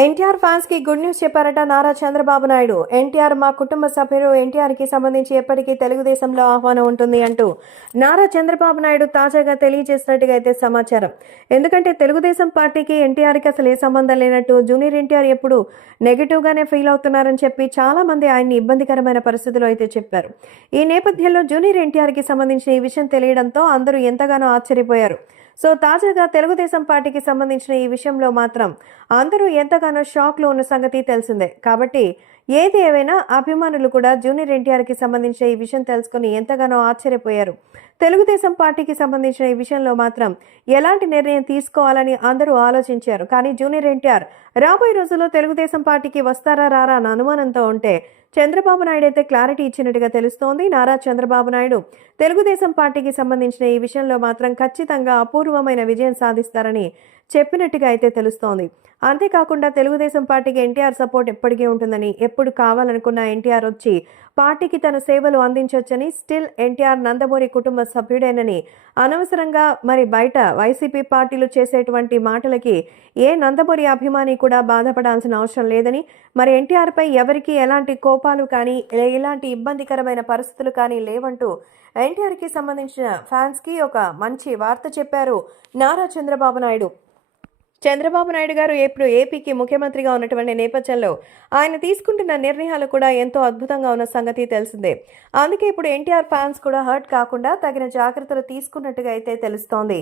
NTR fans కి good news చెప్పారట నారా చంద్రబాబు నాయుడు. ఎన్టీఆర్ మా కుటుంబ సభ్యులు, ఎన్టీఆర్ కి సంబంధించి ఎప్పటికీ తెలుగుదేశంలో ఆహ్వానం ఉంటుంది అంటూ నారా చంద్రబాబు నాయుడు తాజాగా తెలియజేసినట్టుగా అయితే సమాచారం. ఎందుకంటే తెలుగుదేశం పార్టీకి ఎన్టీఆర్ కి అసలు ఏ సంబంధం లేనట్టు జూనియర్ ఎన్టీఆర్ ఎప్పుడు నెగిటివ్ గానే ఫీల్ అవుతున్నారని చెప్పి చాలా మంది ఆయన్ని ఇబ్బందికరమైన పరిస్థితుల్లో అయితే చెప్పారు. ఈ నేపథ్యంలో జూనియర్ ఎన్టీఆర్ కి సంబంధించిన ఈ విషయం తెలియడంతో అందరూ ఎంతగానో ఆశ్చర్యపోయారు. సో తాజాగా తెలుగుదేశం పార్టీకి సంబంధించిన ఈ విషయంలో మాత్రం అందరూ ఎంతగానో షాక్లో ఉన్న సంగతి తెలిసిందే. కాబట్టి ఏది ఏవైనా అభిమానులు కూడా జూనియర్ ఎన్టీఆర్కి సంబంధించిన ఈ విషయం తెలుసుకుని ఎంతగానో ఆశ్చర్యపోయారు. తెలుగుదేశం పార్టీకి సంబంధించిన ఈ విషయంలో మాత్రం ఎలాంటి నిర్ణయం తీసుకోవాలని అందరూ ఆలోచించారు. కానీ జూనియర్ ఎన్టీఆర్ రాబోయే రోజుల్లో తెలుగుదేశం పార్టీకి వస్తారా రారా అన్న అనుమానంతో ఉంటే చంద్రబాబు నాయుడు అయితే క్లారిటీ ఇచ్చినట్టుగా తెలుస్తోంది. నారా చంద్రబాబు నాయుడు తెలుగుదేశం పార్టీకి సంబంధించిన ఈ విషయంలో మాత్రం ఖచ్చితంగా అపూర్వమైన విజయం సాధిస్తారని చెప్పినట్టుగా అయితే తెలుస్తోంది. అంతేకాకుండా తెలుగుదేశం పార్టీకి ఎన్టీఆర్ సపోర్ట్ ఎప్పటికీ ఉంటుందని, ఎప్పుడు కావాలనుకున్న ఎన్టీఆర్ వచ్చి పార్టీకి తన సేవలు అందించొచ్చని, స్టిల్ ఎన్టీఆర్ నందమూరి కుటుంబ సభ్యుడేనని, అనవసరంగా మరి బయట వైసీపీ పార్టీలు చేసేటువంటి మాటలకి ఏ నందమూరి అభిమాని కూడా బాధపడాల్సిన అవసరం లేదని, మరి ఎన్టీఆర్ పై ఎవరికి ఎలాంటి కోపాలు కానీ ఎలాంటి ఇబ్బందికరమైన పరిస్థితులు కానీ లేవంటూ ఎన్టీఆర్కి సంబంధించిన ఫ్యాన్స్కి ఒక మంచి వార్త చెప్పారు నారా చంద్రబాబు నాయుడు. చంద్రబాబు నాయుడు గారు ఇప్పుడు ఏపీకి ముఖ్యమంత్రిగా ఉన్నటువంటి నేపథ్యంలో ఆయన తీసుకుంటున్న నిర్ణయాలు కూడా ఎంతో అద్భుతంగా ఉన్న సంగతి తెలిసిందే. అందుకే ఇప్పుడు ఎన్టీఆర్ ఫ్యాన్స్ కూడా హర్ట్ కాకుండా తగిన జాగ్రత్తలు తీసుకున్నట్టుగా అయితే తెలుస్తోంది.